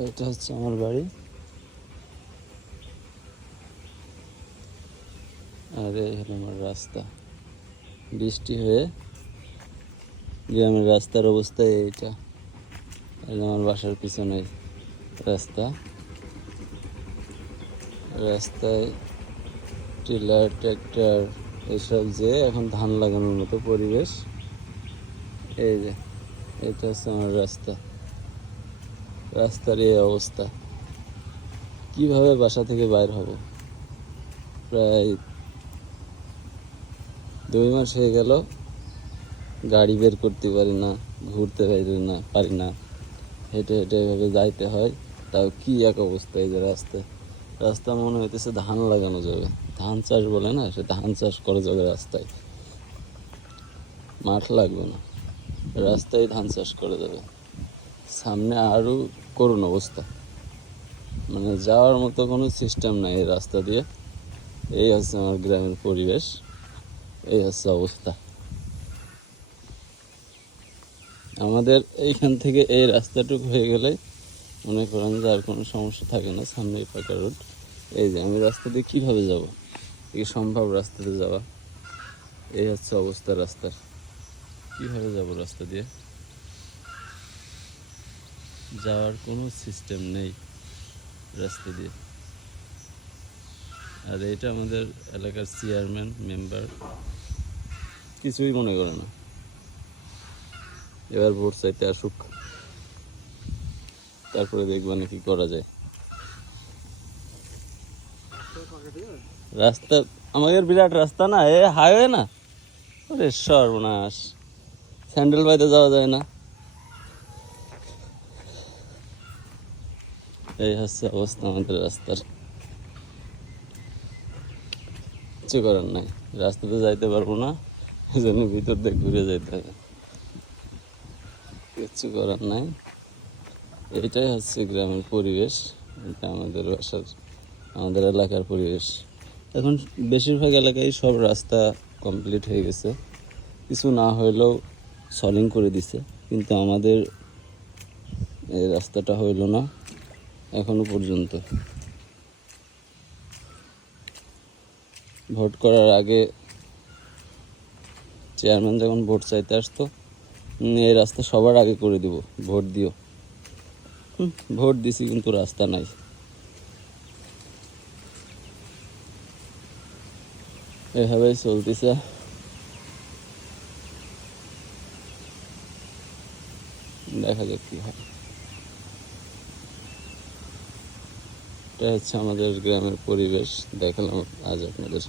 এটা হচ্ছে আমার বাড়ি। আর এই হলো আমার রাস্তা। বৃষ্টি হয়ে গ্রামের রাস্তার অবস্থা এইটা। এই আমার বাসার পিছনে রাস্তা। রাস্তায় টিলার, ট্র্যাক্টর, এসব যে এখন ধান লাগানোর মতো পরিবেশ। এই যে, এটা হচ্ছে আমার রাস্তা। রাস্তার এই অবস্থা। কীভাবে বাসা থেকে বাইর হব? প্রায় দুই মাস হয়ে গেল, গাড়ি বের করতে পারি না, ঘুরতে পারি না পারি না। হেঁটে হেঁটে এভাবে যাইতে হয়, তাও কি এক অবস্থা এই যে রাস্তা। রাস্তা মনে হইতেছে ধান লাগানো যাবে। ধান চাষ বলে না, সে ধান চাষ করা যাবে রাস্তায়। মাঠ লাগবে না। রাস্তায় ধান চাষ করা যাবে। সামনে আরও করুণ অবস্থা। মানে যাওয়ার মতো কোনো সিস্টেম নাই এই রাস্তা দিয়ে। এই হচ্ছে আমার গ্রামের পরিবেশ। এই হচ্ছে অবস্থা। আমাদের এইখান থেকে এই রাস্তাটুকু হয়ে গেলে মনে করেন যে আর কোনো সমস্যা থাকে না সামনে পাকা রোড। এই যে আমি রাস্তা দিয়ে কীভাবে যাব? এই সম্ভব রাস্তাতে যাওয়া। এই হচ্ছে অবস্থা রাস্তার। কীভাবে যাব রাস্তা দিয়ে? যাওয়ার কোনো সিস্টেম নেই রাস্তা দিয়ে। আর এটা আমাদের এলাকার চেয়ারম্যান মেম্বার কিছুই মনে করে না। এবার ভোট চাইতে আসুক, তারপরে দেখবানি কি করা যায়। রাস্তা, আমাদের বিরাট রাস্তা না, এ হাইওয়ে না? সর্বনাশ। স্যান্ডেল বাইতে যাওয়া যায় না। এই হচ্ছে অবস্থা আমাদের রাস্তার। কিছু করার নাই। রাস্তাতে যাইতে পারব না এই জন্য ভিতর দিয়ে ঘুরে যাইতে হবে। কিচ্ছু করার নাই। এটাই হচ্ছে গ্রামের পরিবেশ, এটা আমাদের বাসার, আমাদের এলাকার পরিবেশ। এখন বেশিরভাগ এলাকায় সব রাস্তা কমপ্লিট হয়ে গেছে। কিছু না হইলেও সলিং করে দিছে, কিন্তু আমাদের এই রাস্তাটা হইল না। এখনও পর্যন্ত। ভোট করার আগে চেয়ারম্যান যখন ভোট চাইতে আসতো এই রাস্তা সবার আগে করে দিব, ভোট দিও। ভোট দিছি কিন্তু রাস্তা নাই। এভাবেই চলতেছে। দেখা যাক কি হয়। এটা হচ্ছে আমাদের গ্রামের পরিবেশ। দেখালাম আজ আপনাদের।